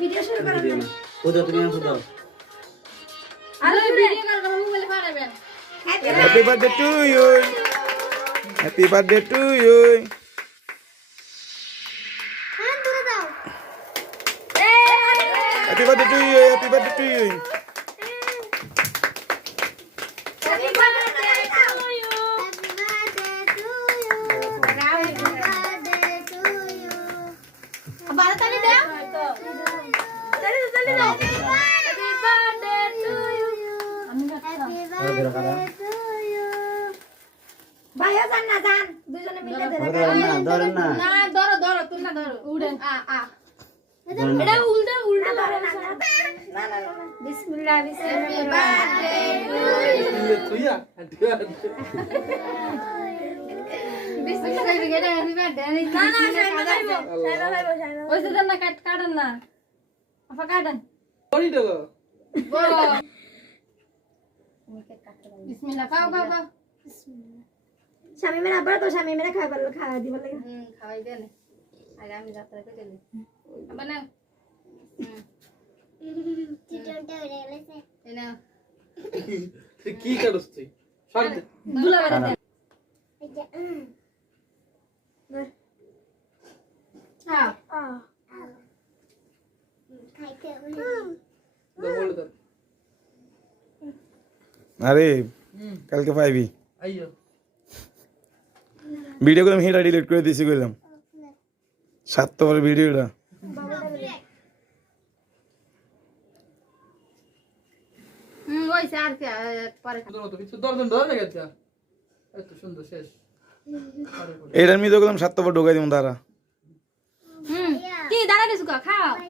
video শুরু করেন video না খুদো তুমি খুদো আরে ভিডিও কর মোবাইলে পাঠাবেন happy birthday to you happy birthday to you হ্যাঁ দূরে দাও happy birthday to you happy birthday to you happy birthday to you happy birthday to you আবার তালি দাও তালি দাও হ্যাপি বার্থডে টু ইউ আমি হ্যাপি বার্থডে টু ইউ ভাইয়া জান না জান দুজনে মিলে ধরেন না না ধরো তুমি না ধরো উড়েন এটা উল্টা উল্টা ধরে না না না বিসমিল্লাহ বিসমিল্লাহ বার্থডে টু ইউ বিসমিল্লাহ কইবে গেলে হ্যাপি বার্থডে না না সাইবা সাইবা ওই যে না কাটেন না আপা কাটেন বড় বিসমিল্লাহ খাও শামিমের আবার তো শামিমের খাওয়া দিবার লাগে খাওয়াই দেন আগে আমি যাত্রা করে দিই আবার না চিটনটা হয়ে গেছে এই না কি করছ তুই সর দুলা বেড়ে দেন এই যে হ্যাঁ খাইতে বল তো আরে কালকে পাইবি আইয়ো ভিডিও করে আমি হেটা ডিলিট করে দিয়েছি কইলাম 7 নম্বর ভিডিওটা ওই স্যার কে পরে তো কিছু দর্জন ধরে গেছে এত সুন্দর শেষ এটার মধ্যে কইলাম 7 নম্বর ঢোকাই দিমু তারা কি দাঁড়া দিছো খাও